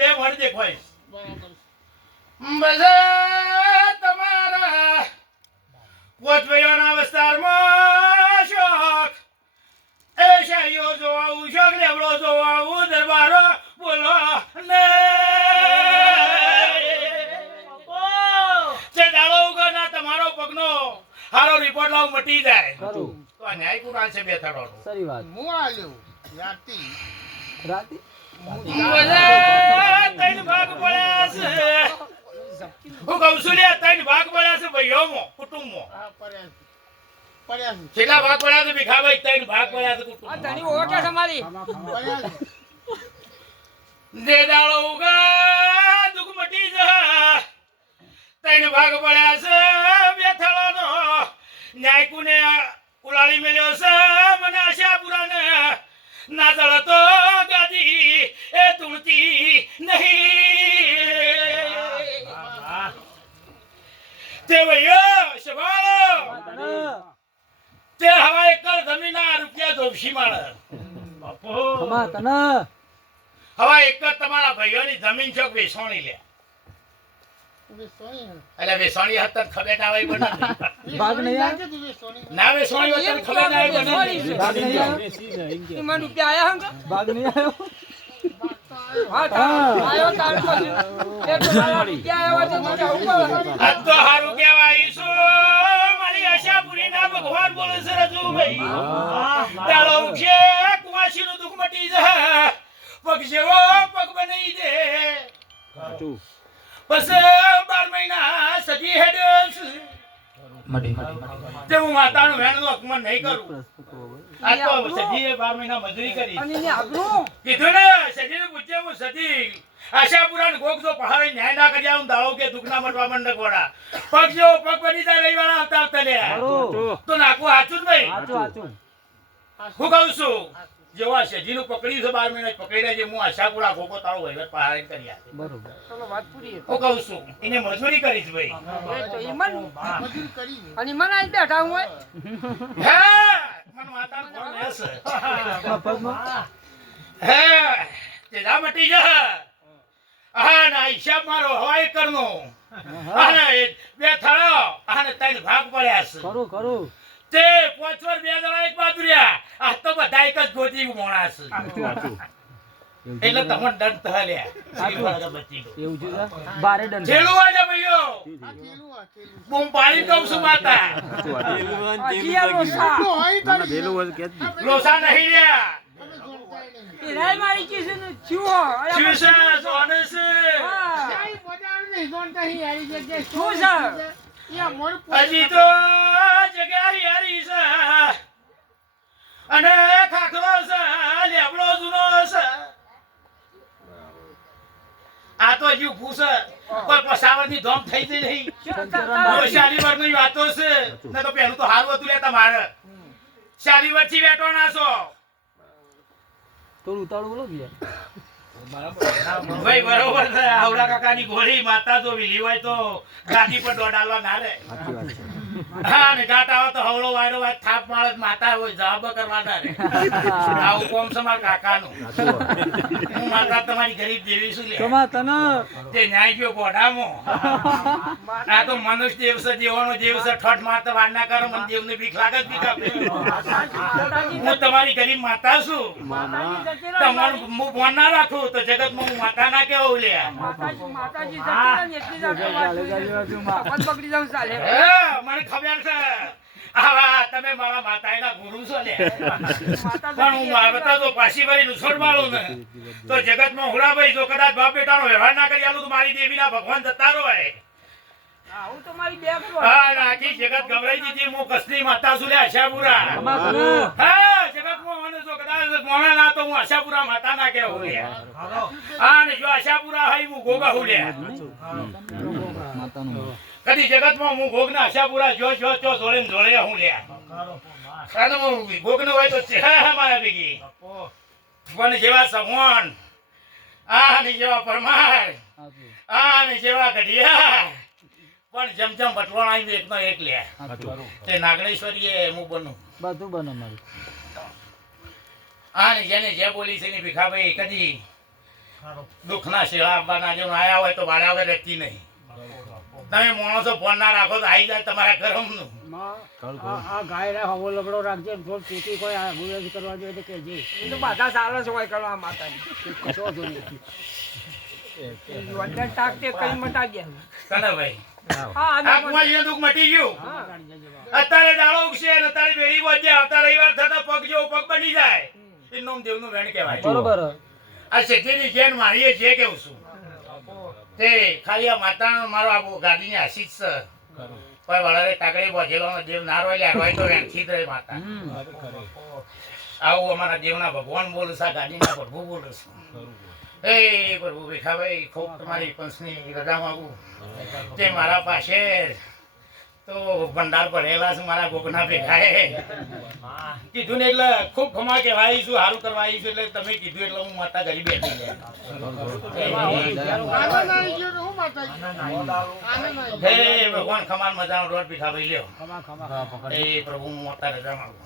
બે વણ દેખાય બરાબર બધા તમારા પોતવૈયાના વિસ્તારમાં શોખ એ શાહીઓ જોવાવું શોખ લેવડો જોવાવું દરબારો બોલો ને તે દાડો ઉગરના તમારો પગનો હારો રિપોર્ટ લાવ મટી જાય તો આ ન્યાય કુરાલ છે બે થડોનો સારી વાત હું આલ્યો રાતી રાતી બધા ત્રણ ભાગ પડ્યા છે હું કહું છું લે ત્રણ ભાગ પડ્યા છે ભાઈઓમાં કુટુંબમાં આ પડ્યા પડ્યા કેટલા ભાગ પડ્યા છે ભીખાભાઈ ત્રણ ભાગ પડ્યા છે કુટુંબમાં ધણી ઓળખે છે મારી પડ્યા દે દાડો ઉગા દુઃખ મટી જા ત્રણ ભાગ પડ્યા છે બે થળોનો ન્યાયકુને ઉલાળી મેલ્યો છે મને આશાપુરાને ના જળતો ગાદી એ તુણતી નહીં તે ભાઈઓ સવાળો તે હવા એકર જમીનના રૂપિયા જોશી માળે ખમા તને હવા એકર તમારા ભાઈઓની જમીન છે વેસોણી લે એટલે વેસોણી હતા ખબર ના આવે બને ભાગ નહીં આવે? ના વેસોણી હતા ખબર ના આવે બને ભાગ નહીં આવ્યો? મને રૂપિયા આયા હંગ ભાગ નહીં આવ્યો હા આયો તાર પછી એક રૂપિયા આવ્યો તો મને આવું પડે આ તો હારું કહેવાય ઈસુ મારી આશાપુરી ના ભગવાન બોલે છે રજુભાઈ તાળો ઉઠે કુવાસીનું દુઃખ મટી જાય પગ જેવો પગ બની દે પછી 12 મહિના સદી હેડ્યો તે હું માતાનું વેણનું અપમાન નહીં કરું આ તો સદીએ 12 મહિના મજૂરી કરી અને ને આબરૂ કીધું ને સદીને પૂછે હું સદી આશાપુરા ગોગ જો પહાડે ન્યાય ના કરી આવું દાળો કે દુખના મટવા મંડક વાળા પગ જેવો પગ બની જાય રવિવાળા આવતા આવતા લે તો નાખું હાચું જ ભાઈ સાચું સાચું હું કહું છું જેવા સજીનું પકડ્યું છે 12 મહિના પકડી છે હું આશાપુરા ગોગો તાળો વહીવટ પહાડે કરી આપે બરોબર ચલો વાત પૂરી હું કહું છું એને મજૂરી કરીશ ભાઈ એ તો ઈમન મજૂર કરી અને મને આઈ બેઠા હું હે મન માતાનું ફોન હશે મફતમાં હે તે જા મટી જા આ ના હિસાબ મારો હવાઈ કરનો અને બે થળો અને ત્રણ ભાગ પડ્યા છે કરું કરું તે 5 વર્ષ બે જણા એક બાજુ રહ્યા આ તો બધા એક જ ગોતી મોણા છે એટલે તમને દંડ થયા એવું છે સર? બારે દંડ છેલું વાજે ભાઈઓ આ કેલું આ કેલું બૂમ પાડી દઉં છું માતા અજીયા લોસા તો હોય કરી લોસા નહીં રહ્યા તમે જોડતા નહીં એ રાય મારી કીસે ને ચૂહો શિવસે સોને છે કાઈ બજાર નહીં જોડતા હી હારી જગ્યાએ શું છે? યા મોર હજી તો જગ્યા યારી છે અને ખાખરો છે લેબડો જૂનો છે આ તો હજી ઊભું છે કોઈ પસાવરની ધોમ થઈ જઈ નહીં શાલીવર ની વાતો છે ને તો પેલું તો હારું હતું લે તમારે શાલીવર થી બેઠો ના છો થોડું ઉતાળું બોલો કે ભાઈ બરોબર છે આવડા કાકાની ગોળી માતા જો વિલી હોય તો ગાડી પર દોડાડવા ના રે સાચી વાત છે હા ને ગાટ આવે તો હવળો વાયરો વાય થાપ માળે માતા હોય જવાબ કરવા ના રે આવું કોમ છે મારા કાકાનું હું માતા તમારી ગરીબ દેવી છું લે ખમા તને તે ન્યાય ગયો ગોડામાં આ તો મનુષ્ય દેવ છે દેવાનો દેવ છે ઠઠ મારતા વાર ના કરો મને દેવને બીક લાગે જ બીક આપે હું તમારી ગરીબ માતા છું તમારું હું ફોન ના રાખું તો જગતમાં હું માતા ના કેવું લે માતાજી જતી ને એટલી જ પકડી જાઉં ચાલે મને ખબર છે આવા તમે મારા માતાના ગુરુ છો લે પણ હું માતા તો પાછી ભરી નુસોડ માળું ને તો જગતમાં હુરાભાઈ જો કદાચ બાપ બેટાનો વ્યવહાર ના કરી આલું તો મારી દેવીના ભગવાન જતા રહો આવું તો મારી બે હા આખી જગત ગવરાઈ દીધી હું કસની માતા છું લે આશાપુરા ખમા તને હા જગતમાં મને જો કદાચ મોણા ના તો હું આશાપુરા માતા ના કેવું લે હા ને જો આશાપુરા હોય હું ગોગા હું લે માતાનું કદી જગતમાં હું ગોગના આશાપુરા જો જોડે જોડે હું લે સાનો ગોગનો હોય તો હા મારા ભેગી પણ જેવા સગવણ આ ને જેવા પરમાર આ ને જેવા ગઢિયા પણ જેમ જેમ બટવાણ આવી એકનો એક લે તે નાગણેશ્વરીએ હું બનું બધું બને મારું આ ને જેને જે બોલી છે ને ભીખાભાઈ કદી દુઃખના શેળા આપવાના જેવું આયા હોય તો ભાડા વગર રહેતી નહીં. તમે માણસો ફોન ના રાખો તો આવી જાય તમારા ઘરનું. આ ગાય હવો લબડો રાખજે થોડ ખેતી કોઈ આ ગુલાબ કરવા જોઈએ તો કહેજે એ તો બધા સારા છે હોય કરવા માતાજી. કશો વાંધો નહીં. વડલા ટાક તે કઈ મટા ગયા. કનભાઈ હા આ કુંવાજીનું દુઃખ મટી ગયું. અત્યારે દાડો ઉગશે અને અત્યારે બેડી વધે આવતા રવિવાર થતા પગ જેવો પગ બની જાય એ નોમ દેવનું વેણ કહેવાય. બરોબર આ શેઠીની જેન મારીએ છે કેવું છું તે ખાલી આ માતા મારો આ ગાડીની આશીષ છે. કોઈ વળારે તાકડી બોધેલો દેવ ના રોય રોય તો વેણથી જ રહે માતા. આવું અમારા દેવના ભગવાન બોલું છું, આ ગાડીના પ્રભુ બોલું છું. એ પ્રભુ ભીખાભાઈ ખૂબ તમારી પંચની રજા માંગુ તે મારા પાસે તો ભંડાર ભરેલા છે મારા ગોગના ભેખાએ કીધું ને એટલે ખૂબ ખમા કહેવાય છું, સારું કરવા આવી છું એટલે તમે કીધું એટલે હું માતા ઘરી બેઠી છે. આનંદ આવી ગયો તો હું માતાજી આનંદ આવી હે ભગવાન ખમાન મજાનો રોટ ભીખાભાઈ લ્યો. ખમા ખમા એ પ્રભુ હું મોટા રજા માંગુ.